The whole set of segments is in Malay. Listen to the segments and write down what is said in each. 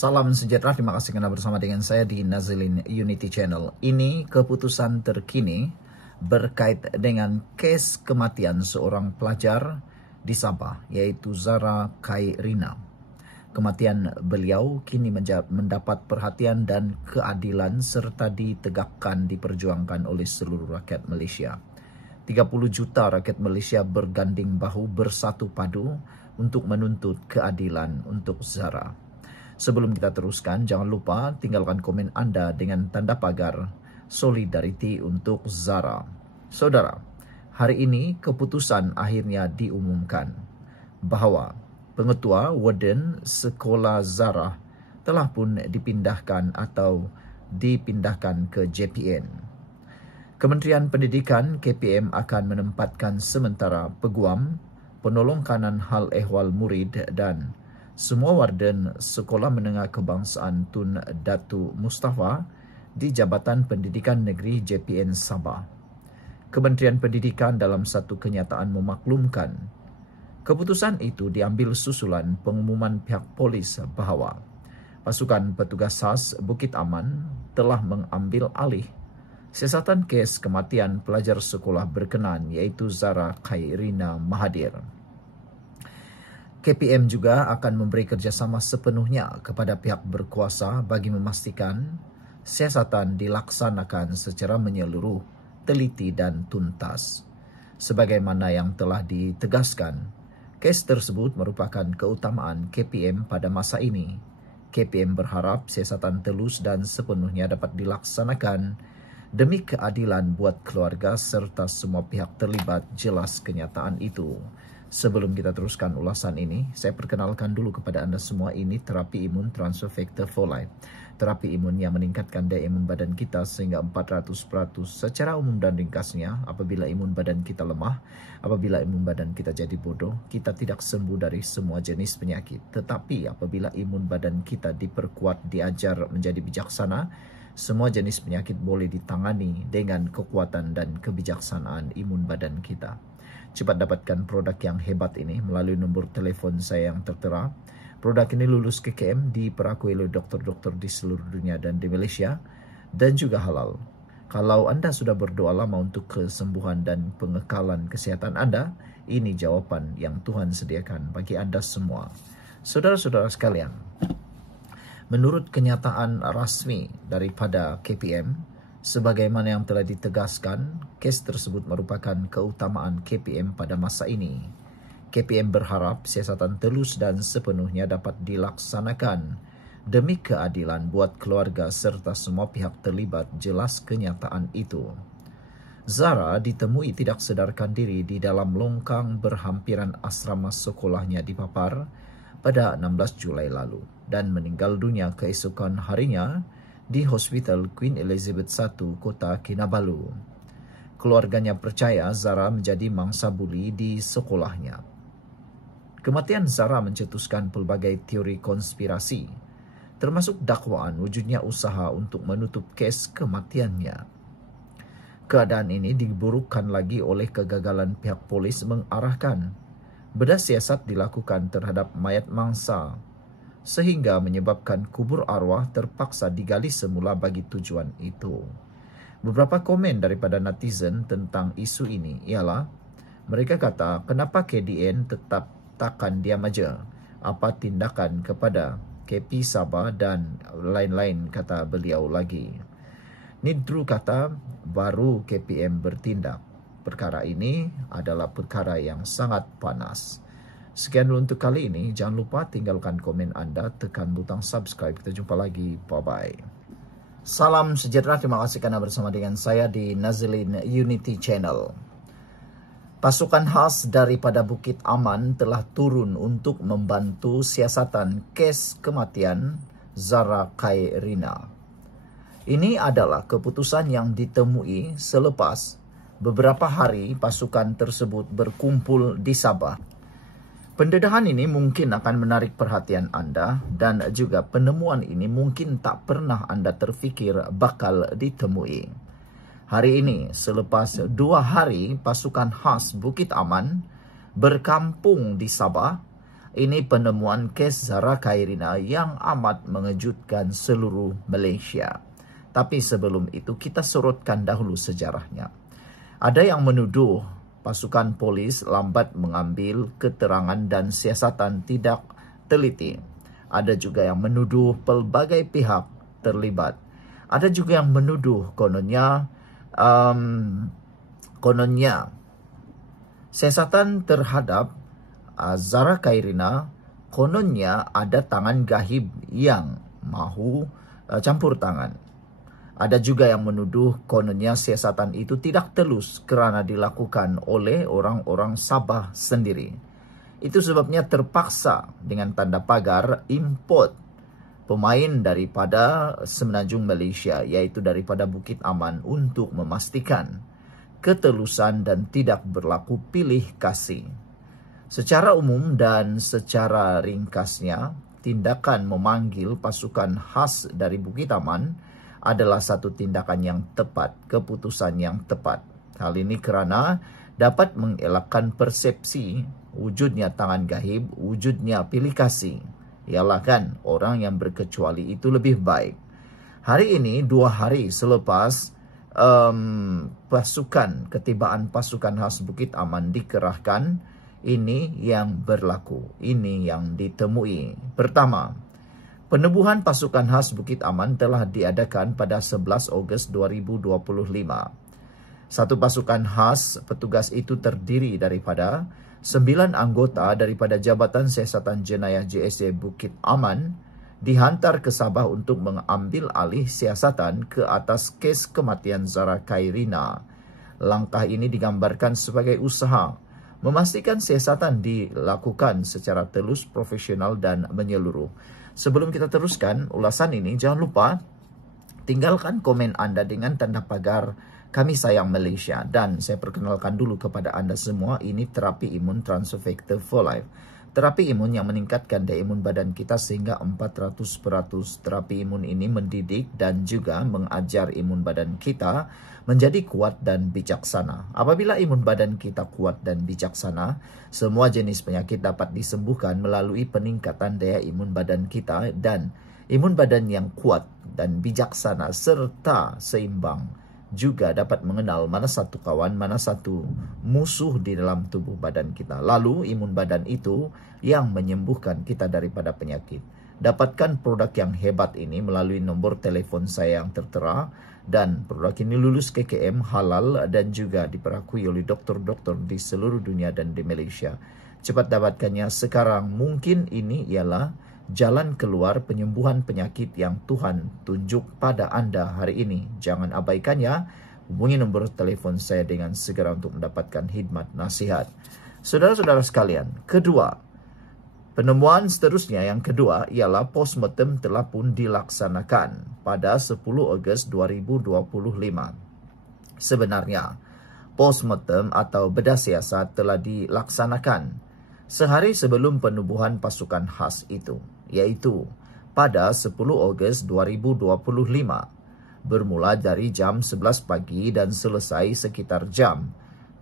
Salam sejahtera, terima kasih karena bersama dengan saya di Nazilin Unity Channel. Ini keputusan terkini berkait dengan kes kematian seorang pelajar di Sabah, yaitu Zara Khairina. Kematian beliau kini mendapat perhatian dan keadilan serta ditegakkan diperjuangkan oleh seluruh rakyat Malaysia. 30 juta rakyat Malaysia berganding bahu bersatu padu untuk menuntut keadilan untuk Zara. Sebelum kita teruskan, jangan lupa tinggalkan komen Anda dengan tanda pagar solidariti untuk Zara. Saudara, hari ini keputusan akhirnya diumumkan bahawa pengetua warden sekolah Zara telah pun dipindahkan ke JPN. Kementerian Pendidikan KPM akan menempatkan sementara peguam, penolong kanan hal ehwal murid dan semua warden Sekolah Menengah Kebangsaan Tun Datu Mustafa di Jabatan Pendidikan Negeri JPN Sabah. Kementerian Pendidikan dalam satu kenyataan memaklumkan keputusan itu diambil susulan pengumuman pihak polis bahawa pasukan petugas khas Bukit Aman telah mengambil alih siasatan kes kematian pelajar sekolah berkenaan iaitu Zara Khairina Mahathir. KPM juga akan memberi kerjasama sepenuhnya kepada pihak berkuasa bagi memastikan siasatan dilaksanakan secara menyeluruh, teliti dan tuntas. Sebagaimana yang telah ditegaskan, kes tersebut merupakan keutamaan KPM pada masa ini. KPM berharap siasatan telus dan sepenuhnya dapat dilaksanakan demi keadilan buat keluarga serta semua pihak terlibat. Jelas kenyataan itu. Sebelum kita teruskan ulasan ini, saya perkenalkan dulu kepada anda semua, ini terapi imun transfer factor for life. Terapi imun yang meningkatkan daya imun badan kita sehingga 400% secara umum dan ringkasnya. Apabila imun badan kita lemah, apabila imun badan kita jadi bodoh, kita tidak sembuh dari semua jenis penyakit. Tetapi apabila imun badan kita diperkuat, diajar menjadi bijaksana, semua jenis penyakit boleh ditangani dengan kekuatan dan kebijaksanaan imun badan kita. Cepat dapatkan produk yang hebat ini melalui nombor telefon saya yang tertera. Produk ini lulus KKM, diperakui oleh dokter-dokter di seluruh dunia dan di Malaysia, dan juga halal. Kalau anda sudah berdoa lama untuk kesembuhan dan pengekalan kesehatan anda, ini jawapan yang Tuhan sediakan bagi anda semua. Saudara-saudara sekalian, menurut kenyataan rasmi daripada KPM, sebagaimana yang telah ditegaskan, kes tersebut merupakan keutamaan KPM pada masa ini. KPM berharap siasatan telus dan sepenuhnya dapat dilaksanakan demi keadilan buat keluarga serta semua pihak terlibat. Jelas kenyataan itu. Zara ditemui tidak sadarkan diri di dalam longkang berhampiran asrama sekolahnya di Papar pada 16 Julai lalu dan meninggal dunia keesokan harinya di Hospital Queen Elizabeth I, Kota Kinabalu. Keluarganya percaya Zara menjadi mangsa buli di sekolahnya. Kematian Zara mencetuskan pelbagai teori konspirasi, termasuk dakwaan wujudnya usaha untuk menutup kes kematiannya. Keadaan ini diburukkan lagi oleh kegagalan pihak polis mengarahkan bedah siasat dilakukan terhadap mayat mangsa, sehingga menyebabkan kubur arwah terpaksa digali semula bagi tujuan itu. Beberapa komen daripada netizen tentang isu ini ialah, mereka kata, kenapa KDN tetap takkan diam aja? Apa tindakan kepada KP Sabah dan lain-lain, kata beliau lagi. Nidru kata, baru KPM bertindak. Perkara ini adalah perkara yang sangat panas. Sekian dulu untuk kali ini. Jangan lupa tinggalkan komen anda, tekan butang subscribe. Kita jumpa lagi. Bye-bye. Salam sejahtera, terima kasih karena bersama dengan saya di Nazilin Unity Channel. Pasukan khas daripada Bukit Aman telah turun untuk membantu siasatan kes kematian Zara Khairina. Ini adalah keputusan yang ditemui selepas beberapa hari pasukan tersebut berkumpul di Sabah. Pendedahan ini mungkin akan menarik perhatian anda dan juga penemuan ini mungkin tak pernah anda terfikir bakal ditemui. Hari ini, selepas 2 hari pasukan khas Bukit Aman berkampung di Sabah, Ini penemuan kes Zara Khairina yang amat mengejutkan seluruh Malaysia. Tapi sebelum itu kita sorotkan dahulu sejarahnya. Ada yang menuduh pasukan polis lambat mengambil keterangan dan siasatan tidak teliti. Ada juga yang menuduh pelbagai pihak terlibat. Ada juga yang menuduh kononnya siasatan terhadap Zara Khairina, kononnya ada tangan gahib yang mahu campur tangan. Ada juga yang menuduh kononnya siasatan itu tidak telus kerana dilakukan oleh orang-orang Sabah sendiri. Itu sebabnya terpaksa dengan tanda pagar import pemain daripada Semenanjung Malaysia, iaitu daripada Bukit Aman, untuk memastikan ketelusan dan tidak berlaku pilih kasih. Secara umum dan secara ringkasnya, tindakan memanggil pasukan khas dari Bukit Aman adalah satu tindakan yang tepat, keputusan yang tepat. Hal ini kerana dapat mengelakkan persepsi wujudnya tangan gahib, wujudnya pilih kasih. Ialah kan orang yang berkecuali itu lebih baik. Hari ini, 2 hari selepas ketibaan pasukan khas Bukit Aman dikerahkan, ini yang berlaku, ini yang ditemui. Pertama, penubuhan pasukan khas Bukit Aman telah diadakan pada 11 Ogos 2025. Satu pasukan khas petugas itu terdiri daripada 9 anggota daripada Jabatan Siasatan Jenayah JSA Bukit Aman dihantar ke Sabah untuk mengambil alih siasatan ke atas kes kematian Zara Khairina. Langkah ini digambarkan sebagai usaha memastikan siasatan dilakukan secara telus, profesional dan menyeluruh. Sebelum kita teruskan ulasan ini, jangan lupa tinggalkan komen anda dengan tanda pagar Kami Sayang Malaysia. Dan saya perkenalkan dulu kepada anda semua, ini terapi imun Transfer Factor for Life. Terapi imun yang meningkatkan daya imun badan kita sehingga 400%. Terapi imun ini mendidik dan juga mengajar imun badan kita menjadi kuat dan bijaksana. Apabila imun badan kita kuat dan bijaksana, semua jenis penyakit dapat disembuhkan melalui peningkatan daya imun badan kita, dan imun badan yang kuat dan bijaksana serta seimbang juga dapat mengenal mana satu kawan, mana satu musuh di dalam tubuh badan kita. Lalu imun badan itu yang menyembuhkan kita daripada penyakit. Dapatkan produk yang hebat ini melalui nombor telefon saya yang tertera, dan produk ini lulus KKM, halal dan juga diperakui oleh doktor-doktor di seluruh dunia dan di Malaysia. Cepat dapatkannya sekarang. Mungkin ini ialah jalan keluar penyembuhan penyakit yang Tuhan tunjuk pada anda hari ini. Jangan abaikannya. Hubungi nombor telefon saya dengan segera untuk mendapatkan khidmat nasihat. Saudara-saudara sekalian, penemuan seterusnya yang kedua ialah postmortem telah pun dilaksanakan pada 10 Ogos 2025. Sebenarnya, postmortem atau bedah siasat telah dilaksanakan sehari sebelum penubuhan pasukan khas itu, iaitu pada 10 Ogos 2025, bermula dari jam 11 pagi dan selesai sekitar jam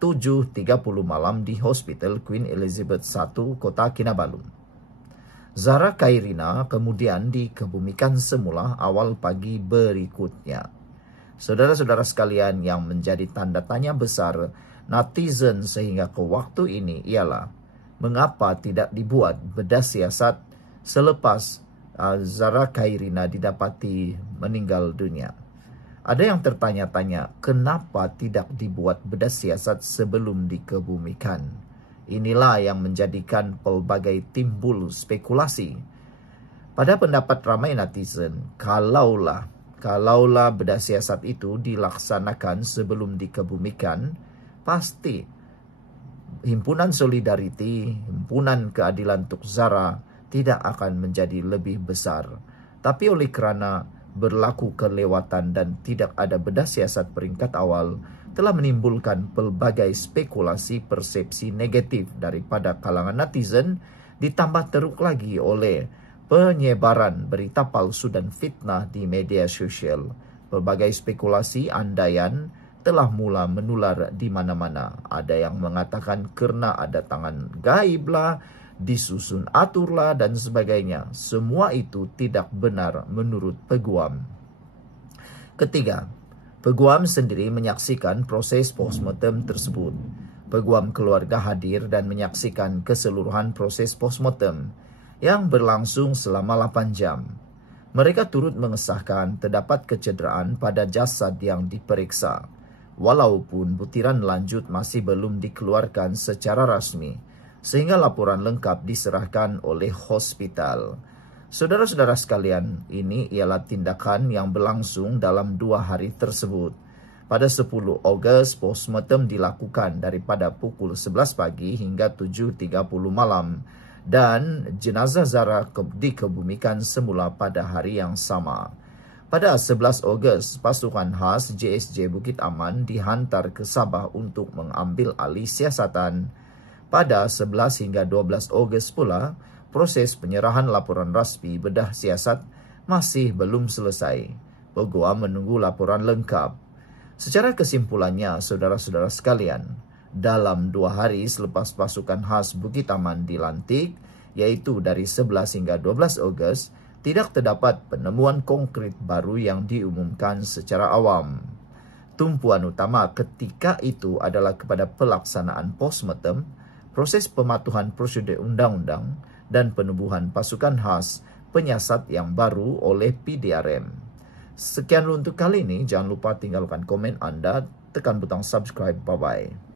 7.30 malam di Hospital Queen Elizabeth I, Kota Kinabalu. Zara Khairina kemudian dikebumikan semula awal pagi berikutnya. Saudara-saudara sekalian, yang menjadi tanda tanya besar netizen sehingga ke waktu ini ialah mengapa tidak dibuat bedah siasat selepas Zara Khairina didapati meninggal dunia. Ada yang tertanya-tanya, kenapa tidak dibuat bedah siasat sebelum dikebumikan? Inilah yang menjadikan pelbagai timbul spekulasi. Pada pendapat ramai netizen, kalaulah bedah siasat itu dilaksanakan sebelum dikebumikan, pasti Himpunan Solidariti, Himpunan Keadilan untuk Zara tidak akan menjadi lebih besar. Tapi oleh kerana berlaku kelewatan dan tidak ada bedah siasat peringkat awal, telah menimbulkan pelbagai spekulasi persepsi negatif daripada kalangan netizen, ditambah teruk lagi oleh penyebaran berita palsu dan fitnah di media sosial. Pelbagai spekulasi andaian telah mula menular di mana-mana. Ada yang mengatakan kerana ada tangan gaib lah, disusun aturlah dan sebagainya. Semua itu tidak benar menurut peguam. Ketiga, peguam sendiri menyaksikan proses postmortem tersebut. Peguam keluarga hadir dan menyaksikan keseluruhan proses postmortem yang berlangsung selama 8 jam. Mereka turut mengesahkan terdapat kecederaan pada jasad yang diperiksa, walaupun butiran lanjut masih belum dikeluarkan secara rasmi, sehingga laporan lengkap diserahkan oleh hospital. Saudara-saudara sekalian, ini ialah tindakan yang berlangsung dalam 2 hari tersebut. Pada 10 Ogos, postmortem dilakukan daripada pukul 11 pagi hingga 7.30 malam. Dan jenazah Zara dikebumikan semula pada hari yang sama. Pada 11 Ogos, pasukan khas JSJ Bukit Aman dihantar ke Sabah untuk mengambil alih siasatan. Pada 11 hingga 12 Ogos pula, proses penyerahan laporan rasmi bedah siasat masih belum selesai. Peguam menunggu laporan lengkap. Secara kesimpulannya, saudara-saudara sekalian, dalam 2 hari selepas pasukan khas Bukit Aman dilantik, yaitu dari 11 hingga 12 Ogos, tidak terdapat penemuan konkret baru yang diumumkan secara awam. Tumpuan utama ketika itu adalah kepada pelaksanaan postmortem, proses pematuhan prosedur undang-undang, dan penubuhan pasukan khas penyiasat yang baru oleh PDRM. Sekian untuk kali ini, jangan lupa tinggalkan komen Anda, tekan butang subscribe, bye-bye.